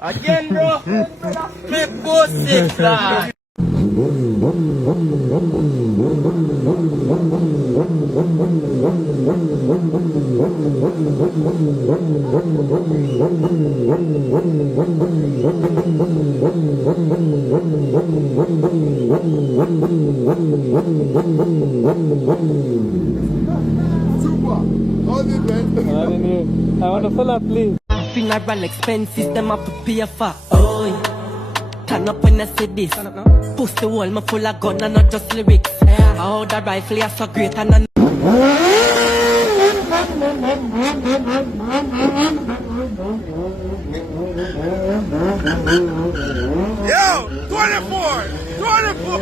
Again, bro. Me pussy fly. I want to pull up, please. Funeral expenses, them have to pay for. Oh, yeah. Turn up when I say this. Pussy wall, me full of gun and not just lyrics. How the rifle is so great and I Yo, 24! 24!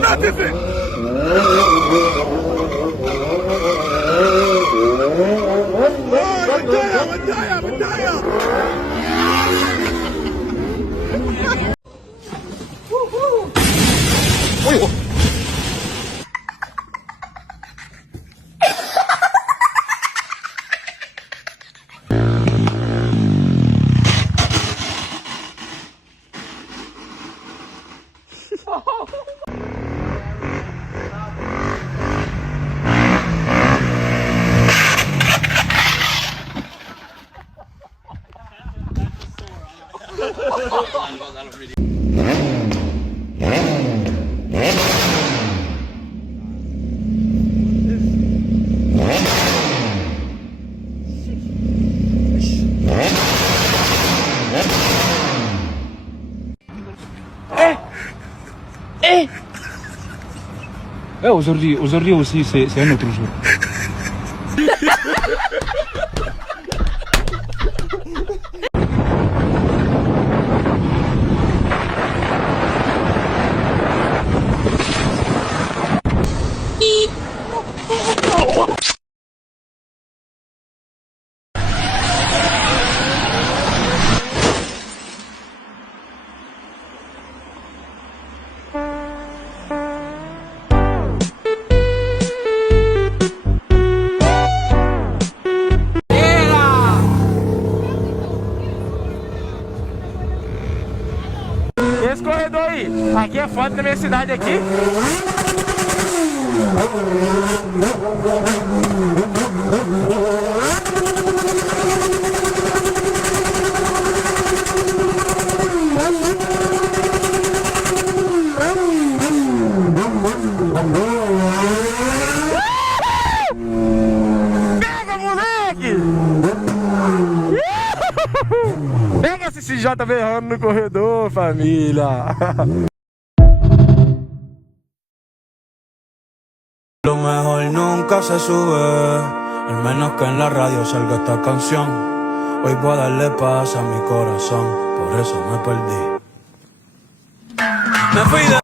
Not this it! Aujourd'hui aussi, c'est un autre jour. Esse corredor aí, aqui é foto da minha cidade aqui. Pega, moleque! Pega esse CJ berrando no corredor, família. Lo mejor nunca se sube, al menos que en la radio salga esta canción. Hoy voy a darle paz a mi corazón, por eso me perdí. Me fui de...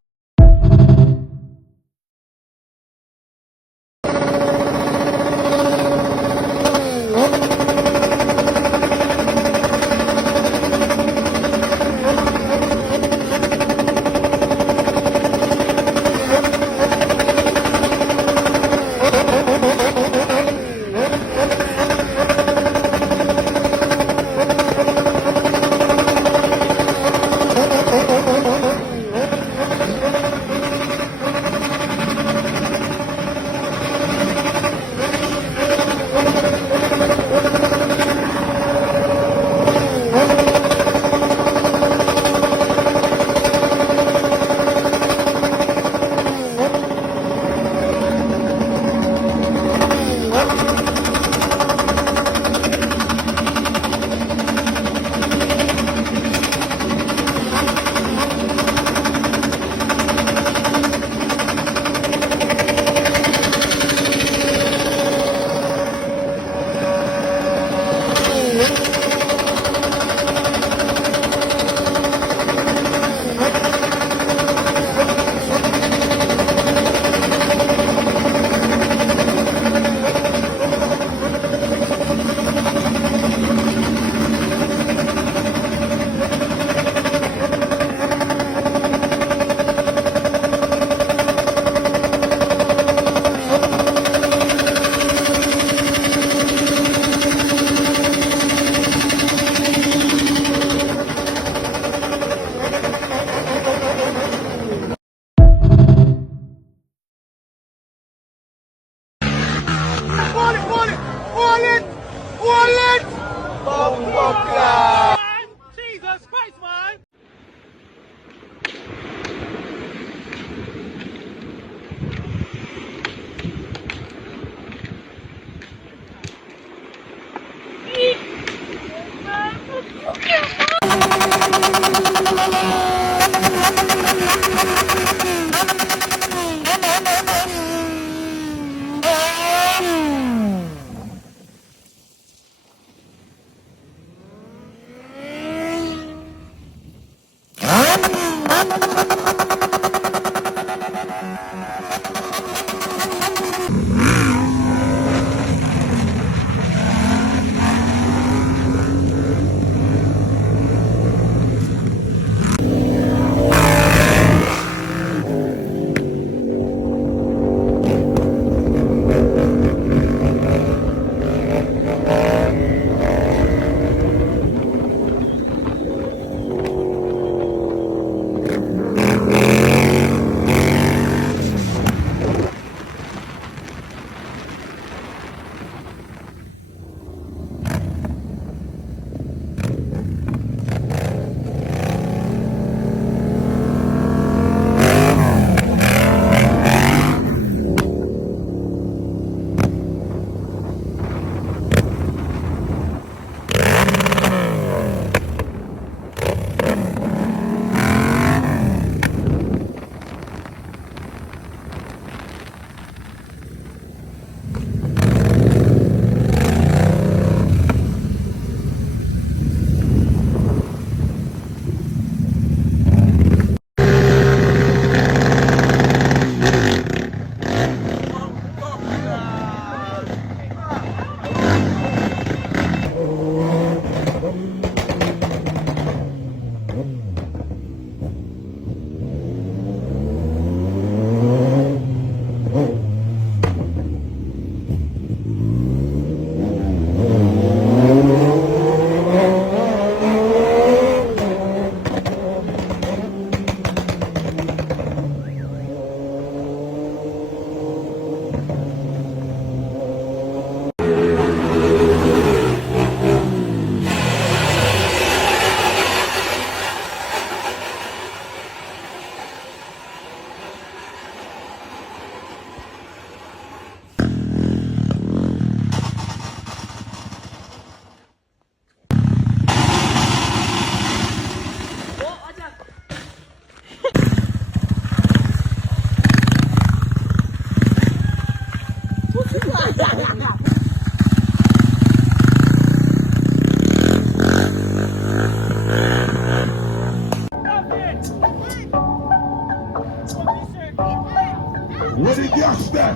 Where the gas there?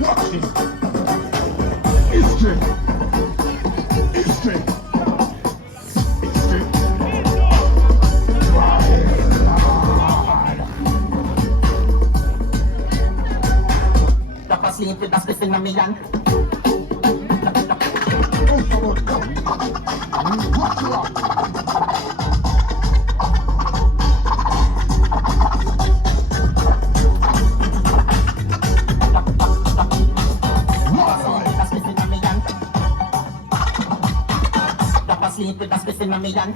Watch it. History. History. History. Drop asleep with a spliff in a million. Sleep with a spliff in a million.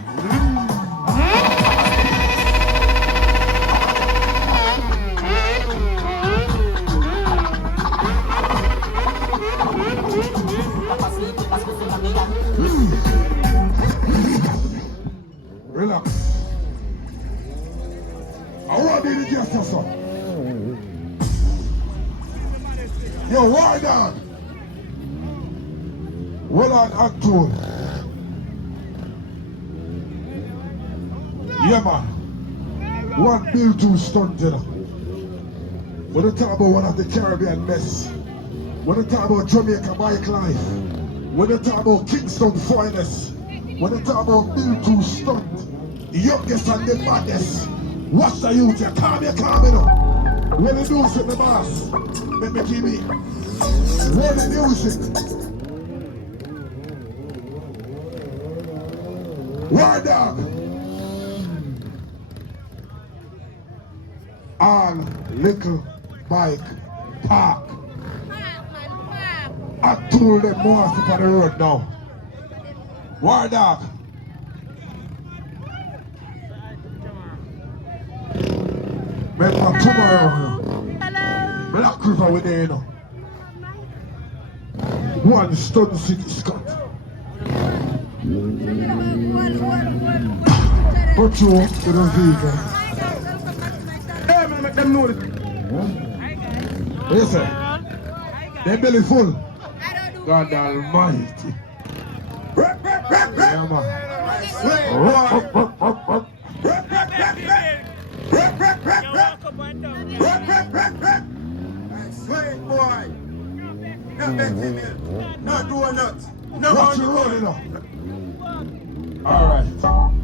Relax. I want to do the justice, son. Yo, why dog? Well on Acton. Yeah, man. One bill two stunting. When they talk about one of the Caribbean mess. When they talk about Jamaica Bikelife. When they talk about Kingston finest. When they talk about bill two stunt. The youngest and the baddest. Watch the youth, you calm now. When they do sit the boss. Let me keep it. When the music. Why dog? All little bike park. I told them more off on the road now. Why dog? Remember tomorrow. Hello. Black River with there, you know. One Stone City Scott. Put you up to the vehicle. Hey, man, make them know it. Yes, sir. Their belly full. God Almighty. Yeah, man. Sweet boy. Not making it. Not doing nuts. No Watch you rolling up. All right.